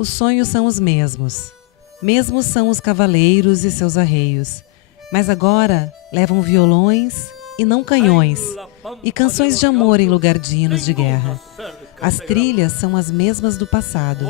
Os sonhos são os mesmos. Mesmos são os cavaleiros e seus arreios. Mas agora levam violões e não canhões, e canções de amor em lugar de hinos de guerra. As trilhas são as mesmas do passado,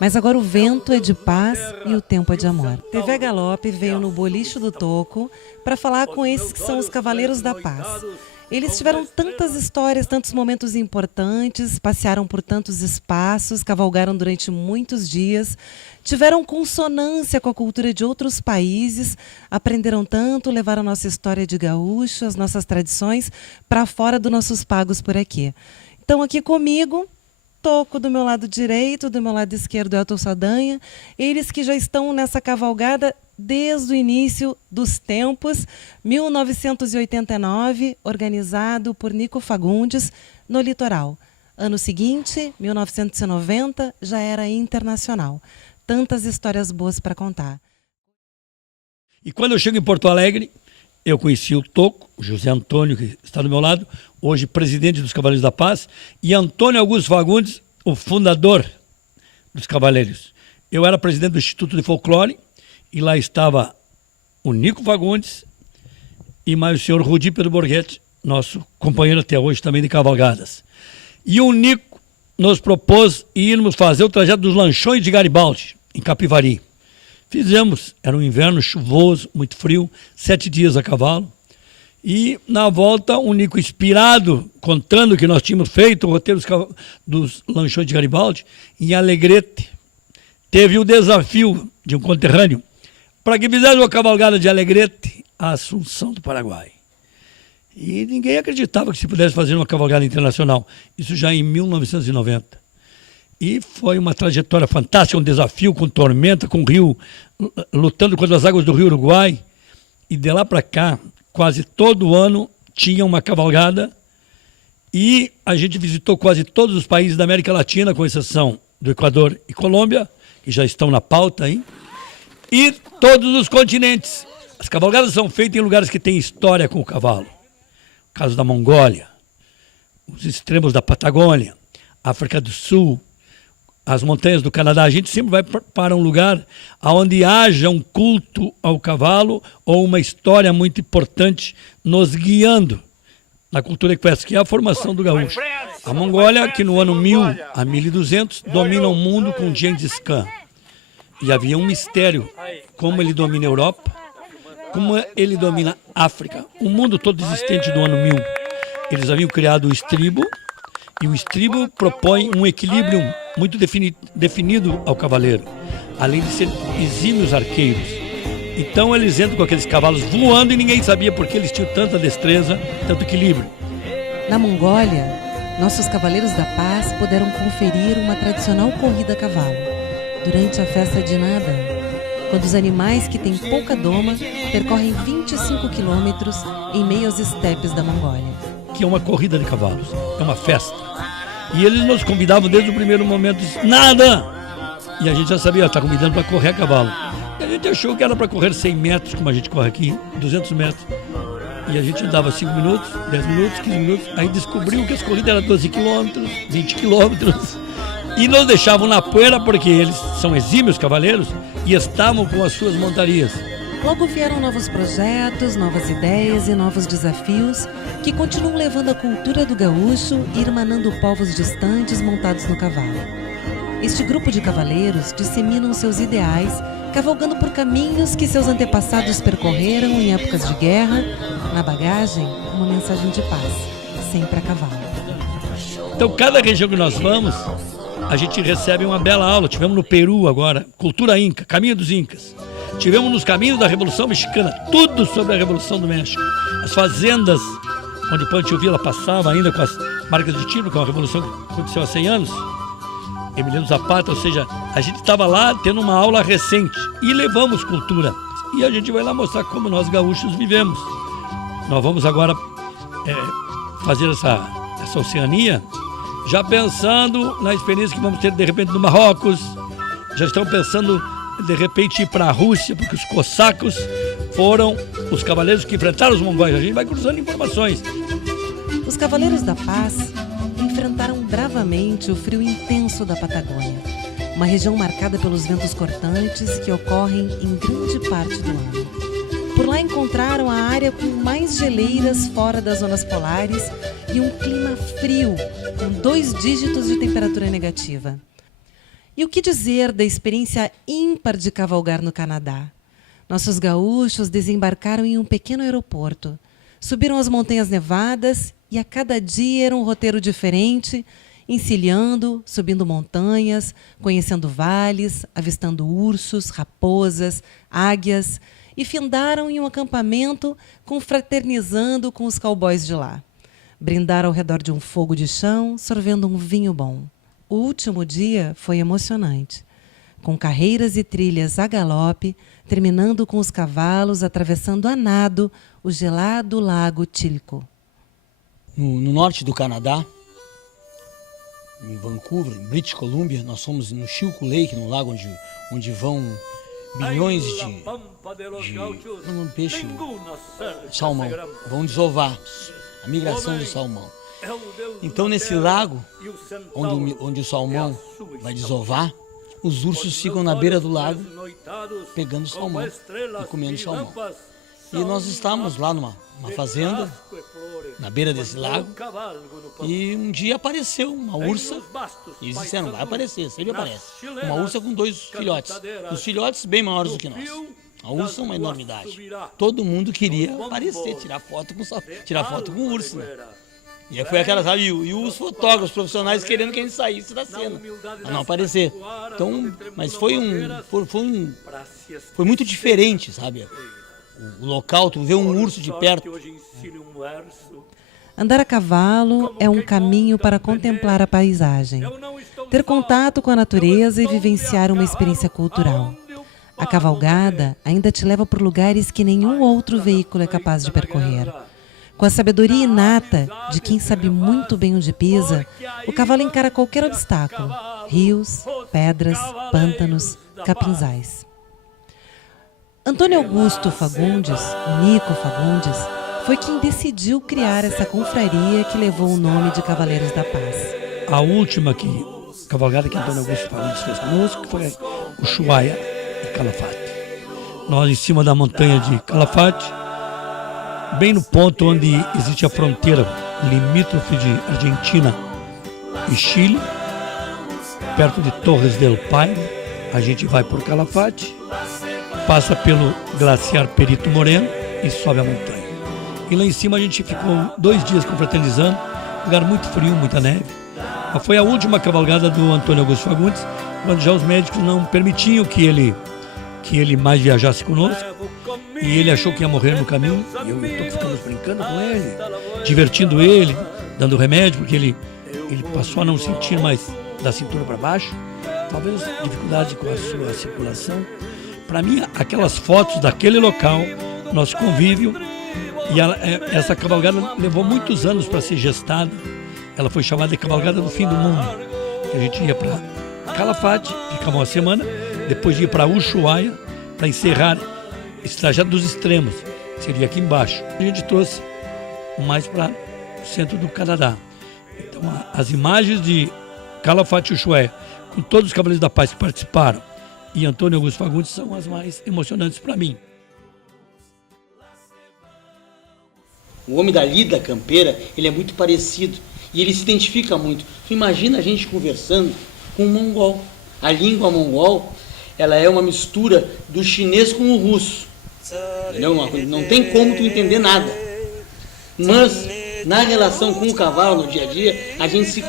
mas agora o vento é de paz e o tempo é de amor. TV Galope veio no Bolicho do Toco para falar com esses que são os Cavaleiros da Paz. Eles tiveram tantas histórias, tantos momentos importantes, passearam por tantos espaços, cavalgaram durante muitos dias, tiveram consonância com a cultura de outros países, aprenderam tanto, levaram a nossa história de gaúcho, as nossas tradições, para fora dos nossos pagos por aqui. Então, aqui comigo, Toco do meu lado direito, do meu lado esquerdo, Elton Saldanha, eles que já estão nessa cavalgada desde o início dos tempos, 1989, organizado por Nico Fagundes, no litoral. Ano seguinte, 1990, já era internacional. Tantas histórias boas para contar. E quando eu chego em Porto Alegre, eu conheci o Toco, o José Antônio, que está do meu lado, hoje presidente dos Cavaleiros da Paz, e Antônio Augusto Fagundes, o fundador dos Cavaleiros. Eu era presidente do Instituto de Folclore, e lá estava o Nico Fagundes e mais o senhor Rudi Pedro Borghetti, nosso companheiro até hoje também de cavalgadas. E o Nico nos propôs irmos fazer o trajeto dos Lanchões de Garibaldi, em Capivari. Fizemos, era um inverno chuvoso, muito frio, 7 dias a cavalo. E na volta, o Nico, inspirado, contando que nós tínhamos feito o roteiro dos Lanchões de Garibaldi, em Alegrete, teve o desafio de um conterrâneo para que fizesse uma cavalgada de Alegrete à Assunção do Paraguai. E ninguém acreditava que se pudesse fazer uma cavalgada internacional. Isso já em 1990. E foi uma trajetória fantástica, um desafio com tormenta, com o rio, lutando contra as águas do Rio Uruguai. E de lá para cá, quase todo ano tinha uma cavalgada. E a gente visitou quase todos os países da América Latina, com exceção do Equador e Colômbia, que já estão na pauta aí. E todos os continentes. As cavalgadas são feitas em lugares que têm história com o cavalo. O caso da Mongólia, os extremos da Patagônia, África do Sul, as montanhas do Canadá. A gente sempre vai para um lugar onde haja um culto ao cavalo ou uma história muito importante nos guiando na cultura equestre, que é a formação do gaúcho. A Mongólia, que no ano 1000 a 1200 domina o mundo com Gengis Khan. E havia um mistério, como ele domina a Europa, como ele domina a África, o mundo todo existente do ano 1000. Eles haviam criado o estribo, e o estribo propõe um equilíbrio muito definido ao cavaleiro, além de ser exímios arqueiros. Então eles entram com aqueles cavalos voando e ninguém sabia por que eles tinham tanta destreza, tanto equilíbrio. Na Mongólia, nossos Cavaleiros da Paz puderam conferir uma tradicional corrida a cavalo. Durante a festa de Nada, quando os animais que têm pouca doma percorrem 25 quilômetros em meio aos estepes da Mongólia. Que é uma corrida de cavalos, é uma festa. E eles nos convidavam desde o primeiro momento, nada! E a gente já sabia, está convidando para correr a cavalo. E a gente achou que era para correr 100 metros, como a gente corre aqui, 200 metros. E a gente andava 5 minutos, 10 minutos, 15 minutos, aí descobriu que as corridas eram 12 quilômetros, 20 quilômetros. E nos deixavam na poeira porque eles são exímios cavaleiros e estavam com as suas montarias. Logo vieram novos projetos, novas ideias e novos desafios que continuam levando a cultura do gaúcho e irmanando povos distantes montados no cavalo. Este grupo de cavaleiros disseminam seus ideais, cavalgando por caminhos que seus antepassados percorreram em épocas de guerra, na bagagem, uma mensagem de paz, sempre a cavalo. Então, cada região que nós vamos, a gente recebe uma bela aula. Tivemos no Peru agora, cultura inca, caminho dos incas. Tivemos nos caminhos da Revolução Mexicana, tudo sobre a Revolução do México. As fazendas onde Pancho Villa passava ainda com as marcas de tiro, que é uma revolução que aconteceu há 100 anos. Emiliano Zapata, ou seja, a gente estava lá tendo uma aula recente e levamos cultura. E a gente vai lá mostrar como nós gaúchos vivemos. Nós vamos agora fazer essa oceania, já pensando na experiência que vamos ter de repente no Marrocos. Já estão pensando de repente ir para a Rússia, porque os cossacos foram os cavaleiros que enfrentaram os mongóis. A gente vai cruzando informações. Os Cavaleiros da Paz enfrentaram bravamente o frio intenso da Patagônia. uma região marcada pelos ventos cortantes que ocorrem em grande parte do ano. Por lá encontraram a área com mais geleiras fora das zonas polares e um clima frio, com 2 dígitos de temperatura negativa. E o que dizer da experiência ímpar de cavalgar no Canadá? Nossos gaúchos desembarcaram em um pequeno aeroporto, subiram as montanhas nevadas e a cada dia era um roteiro diferente, encilhando, subindo montanhas, conhecendo vales, avistando ursos, raposas, águias, e findaram em um acampamento confraternizando com os cowboys de lá. Brindaram ao redor de um fogo de chão, sorvendo um vinho bom. O último dia foi emocionante, com carreiras e trilhas a galope, terminando com os cavalos atravessando a nado o gelado lago Chilco. No norte do Canadá, em Vancouver, em British Columbia, nós fomos no Chilco Lake, no lago onde vão bilhões de não, peixe, salmão, vão desovar, a migração do salmão. Então nesse lago, onde o salmão vai desovar, os ursos ficam na beira do lago, pegando salmão e comendo salmão. E nós estávamos lá numa fazenda, na beira desse lago, e um dia apareceu uma ursa, e eles disseram, vai aparecer, sempre aparece, uma ursa com 2 filhotes, os filhotes bem maiores do que nós. A ursa é uma enormidade. Todo mundo queria aparecer, tirar foto com o urso, né? E foi aquela, sabe, e os fotógrafos profissionais querendo que a gente saísse da cena, para não aparecer. Então, mas foi muito diferente, sabe? O local, tu vê um urso de perto. Andar a cavalo é um caminho para contemplar a paisagem, ter contato com a natureza e vivenciar uma experiência cultural. A cavalgada ainda te leva por lugares que nenhum outro veículo é capaz de percorrer. Com a sabedoria inata de quem sabe muito bem onde pisa, o cavalo encara qualquer obstáculo: rios, pedras, pântanos, capinzais. Antônio Augusto Fagundes, Nico Fagundes, foi quem decidiu criar essa confraria que levou o nome de Cavaleiros da Paz. A última cavalgada que Antônio Augusto Fagundes fez conosco foi o Ushuaia e Calafate. Nós em cima da montanha de Calafate, bem no ponto onde existe a fronteira limítrofe de Argentina e Chile, perto de Torres del Paine, a gente vai por Calafate, passa pelo glaciar Perito Moreno e sobe a montanha. E lá em cima a gente ficou 2 dias confraternizando, lugar muito frio, muita neve. Foi a última cavalgada do Antônio Augusto Fagundes, quando já os médicos não permitiam que ele mais viajasse conosco. E ele achou que ia morrer no caminho. E eu e o Toco ficamos brincando com ele, divertindo ele, dando remédio, porque ele passou a não sentir mais da cintura para baixo. Talvez dificuldade com a sua circulação. Para mim, aquelas fotos daquele local, nosso convívio, e essa cavalgada levou muitos anos para ser gestada. Ela foi chamada de Cavalgada do Fim do Mundo. A gente ia para Calafate, ficava uma semana, depois ia para Ushuaia, para encerrar esse trajeto dos extremos, que seria aqui embaixo. A gente trouxe mais para o centro do Canadá. Então, as imagens de Calafate e Ushuaia, com todos os Cavaleiros da Paz que participaram, e Antônio Augusto Fagundes, são as mais emocionantes para mim. O homem da lida campeira, ele é muito parecido e ele se identifica muito. Tu imagina a gente conversando com um mongol. A língua mongol, ela é uma mistura do chinês com o russo. Entendeu? Não tem como tu entender nada. Mas, na relação com o cavalo, no dia a dia, a gente se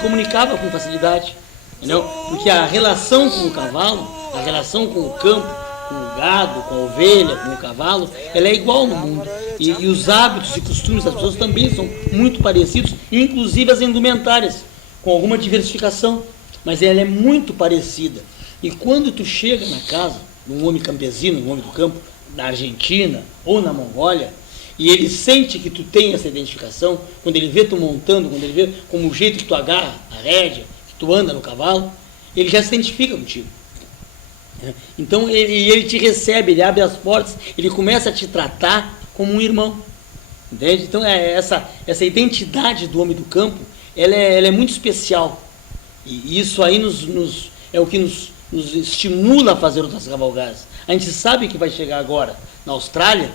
comunicava com facilidade. Entendeu? Porque a relação com o cavalo, a relação com o campo, com o gado, com a ovelha, com o cavalo, ela é igual no mundo. E os hábitos e costumes das pessoas também são muito parecidos, inclusive as indumentárias, com alguma diversificação. Mas ela é muito parecida. E quando tu chega na casa de um homem campesino, um homem do campo, na Argentina ou na Mongólia, e ele sente que tu tem essa identificação, quando ele vê tu montando, quando ele vê como o jeito que tu agarra a rédea, que tu anda no cavalo, ele já se identifica contigo. Então ele te recebe, ele abre as portas, ele começa a te tratar como um irmão. Entende? Então essa identidade do homem do campo, ela é muito especial. E isso aí é o que nos estimula a fazer outras cavalgadas. A gente sabe que vai chegar agora na Austrália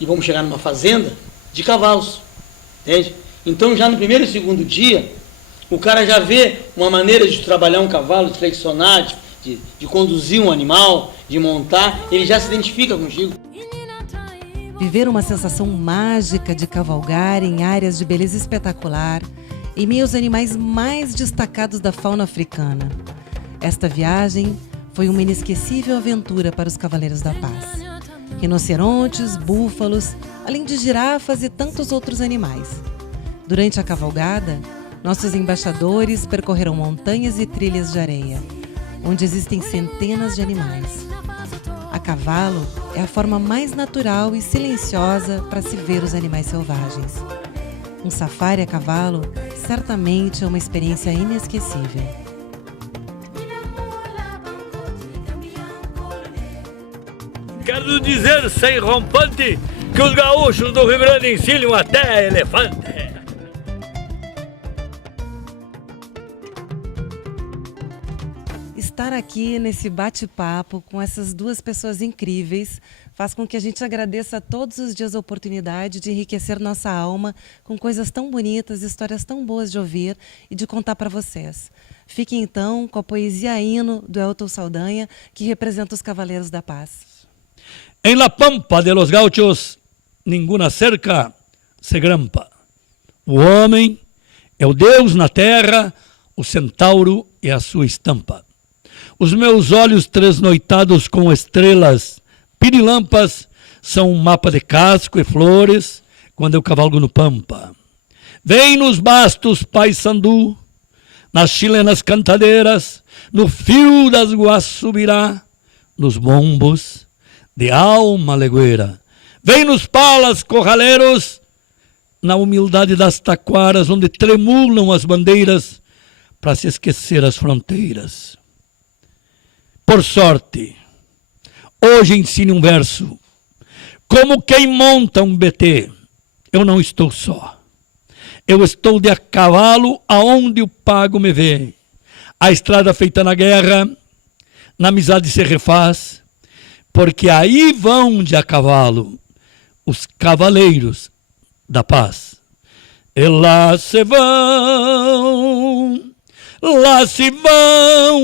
e vamos chegar numa fazenda de cavalos, entende? Então já no primeiro e segundo dia, o cara já vê uma maneira de trabalhar um cavalo, de flexionar, de conduzir um animal, de montar, ele já se identifica contigo. Viver uma sensação mágica de cavalgar em áreas de beleza espetacular, em meio aos animais mais destacados da fauna africana. Esta viagem foi uma inesquecível aventura para os Cavaleiros da Paz. Rinocerontes, búfalos, além de girafas e tantos outros animais. Durante a cavalgada, nossos embaixadores percorreram montanhas e trilhas de areia, onde existem centenas de animais. A cavalo é a forma mais natural e silenciosa para se ver os animais selvagens. Um safari a cavalo certamente é uma experiência inesquecível. Quero dizer, sem rompante, que os gaúchos do Rio Grande ensilham até elefante. Estar aqui nesse bate-papo com essas duas pessoas incríveis faz com que a gente agradeça todos os dias a oportunidade de enriquecer nossa alma com coisas tão bonitas, histórias tão boas de ouvir e de contar para vocês. Fiquem então com a poesia hino do Elton Saldanha, que representa os Cavaleiros da Paz. En la pampa de los gauchos, ninguna cerca se grampa. O homem é o Deus na terra, o centauro é a sua estampa. Os meus olhos tresnoitados com estrelas pirilampas são um mapa de casco e flores quando eu cavalgo no pampa. Vem nos bastos paisandu, nas chilenas cantadeiras, no fio das guaçubirá, nos bombos de alma legueira. Vem nos palas corraleiros, na humildade das taquaras, onde tremulam as bandeiras para se esquecer as fronteiras. Por sorte, hoje ensine um verso, como quem monta um BT. Eu não estou só. Eu estou de a cavalo aonde o pago me vê. A estrada feita na guerra, na amizade se refaz, porque aí vão de a cavalo os cavaleiros da paz. E lá se vão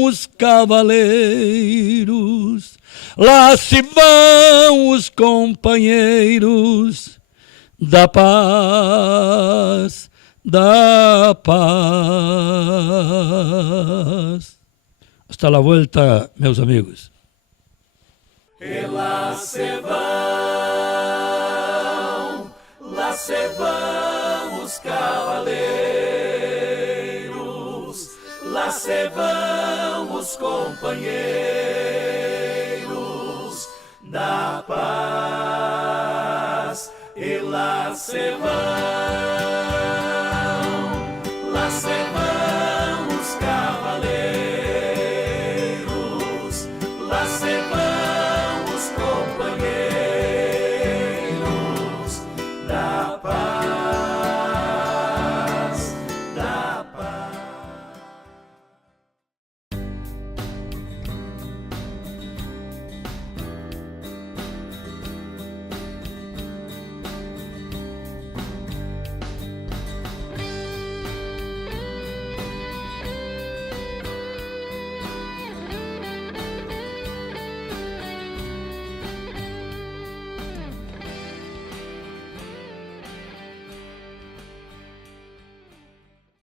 os cavaleiros, lá se vão os companheiros da paz, da paz. Hasta la vuelta, meus amigos. E lá se vão os cavaleiros, lá se vão os companheiros da paz, e lá se vão